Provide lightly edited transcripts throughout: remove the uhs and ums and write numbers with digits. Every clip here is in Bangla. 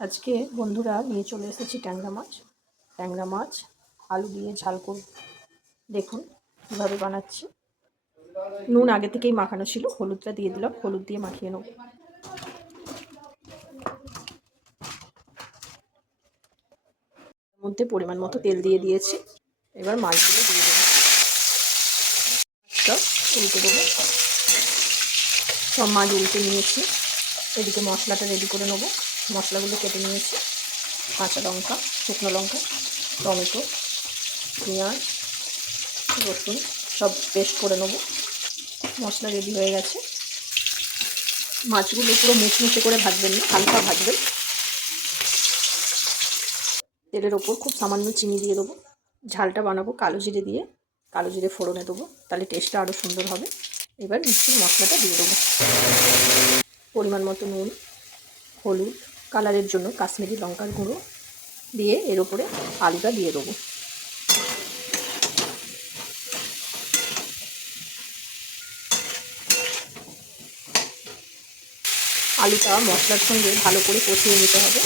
আজকে বন্ধুরা নিয়ে চলে এসেছি ট্যাংরা মাছ আলু দিয়ে ঝাল করব। দেখুন কীভাবে বানাচ্ছি। নুন আগে থেকেই মাখানো ছিল, হলুদটা দিয়ে দিলাম, হলুদ দিয়ে মাখিয়ে নেব। মধ্যে পরিমাণ মতো তেল দিয়ে দিয়েছি। এবার মাছগুলো দিয়ে দেবো, উল্টে দেবো। সব মাছ উল্টে নিয়েছি। এদিকে মশলাটা রেডি করে নেবো। মশলাগুলো কেটে নিয়েছি। কাঁচা লঙ্কা, শুকনো লঙ্কা, টমেটো, পেঁয়াজ, রসুন সব পেস্ট করে নেবো। মশলা রেডি হয়ে গেছে। মাছগুলো পুরো মুচমুচে করে ভাজবেন না, হালকা ভাজবেন। তেলের ওপর খুব সামান্য চিনি দিয়ে দেবো। ঝালটা বানাবো কালো জিরে দিয়ে, কালো জিরে ফোড়নে দেবো, তাহলে টেস্টটা আরও সুন্দর হবে। এবার মিষ্টির মশলাটা দিয়ে দেবো। পরিমাণ মতো নুন, হলুদ, কালারের জন্য কাশ্মীরি লঙ্কার গুঁড়ো দিয়ে এর ওপরে আলুটা দিয়ে দেবো। আলুটা মশলার সঙ্গে ভালো করে কষিয়ে নিতে হবে।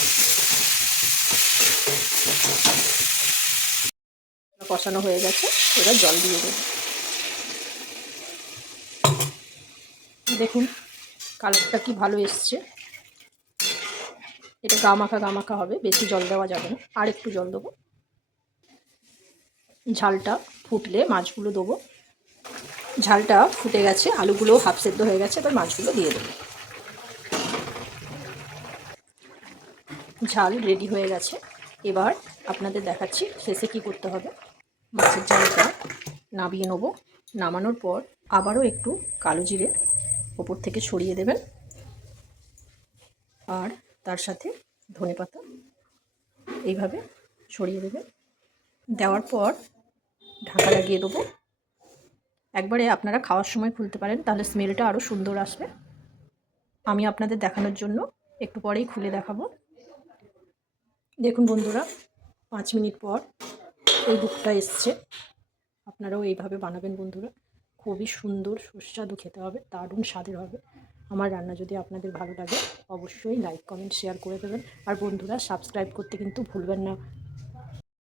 কষানো হয়ে গেছে, এবার জল দিয়ে দেবো। দেখুন কালারটা কি ভালো এসছে। এটা গামাখা হবে, বেশি জল দেওয়া যাবে না, আর একটু জল দেবো। ঝালটা ফুটলে মাছগুলো দেবো। ঝালটা ফুটে গেছে, আলুগুলো হাফ সেদ্ধ হয়ে গেছে, এবার মাছগুলো দিয়ে দেবো। ঝাল রেডি হয়ে গেছে। এবার আপনাদের দেখাচ্ছি শেষে কি করতে হবে। মাছের ঝালটা নামিয়ে নেব। নামানোর পর আবারও একটু কালো জিরে ওপর থেকে ছড়িয়ে দেবেন, আর তার সাথে ধনেপাতা এইভাবে ছড়িয়ে দেবেন। দেওয়ার পর ঢাকা লাগিয়ে দেবো। একবারে আপনারা খাওয়ার সময় খুলতে পারেন, তাহলে স্মেলটা আরও সুন্দর আসবে। আমি আপনাদের দেখানোর জন্য একটু পরেই খুলে দেখাবো। দেখুন বন্ধুরা, 5 মিনিট পর এই দুধটা এসছে। আপনারাও এইভাবে বানাবেন বন্ধুরা, খুবই সুন্দর সুস্বাদু খেতে হবে, দারুণ স্বাদের হবে। আমার রান্না যদি আপনাদের ভালো লাগে অবশ্যই লাইক কমেন্ট শেয়ার করে দেবেন। আর বন্ধুরা সাবস্ক্রাইব করতে কিন্তু ভুলবেন না।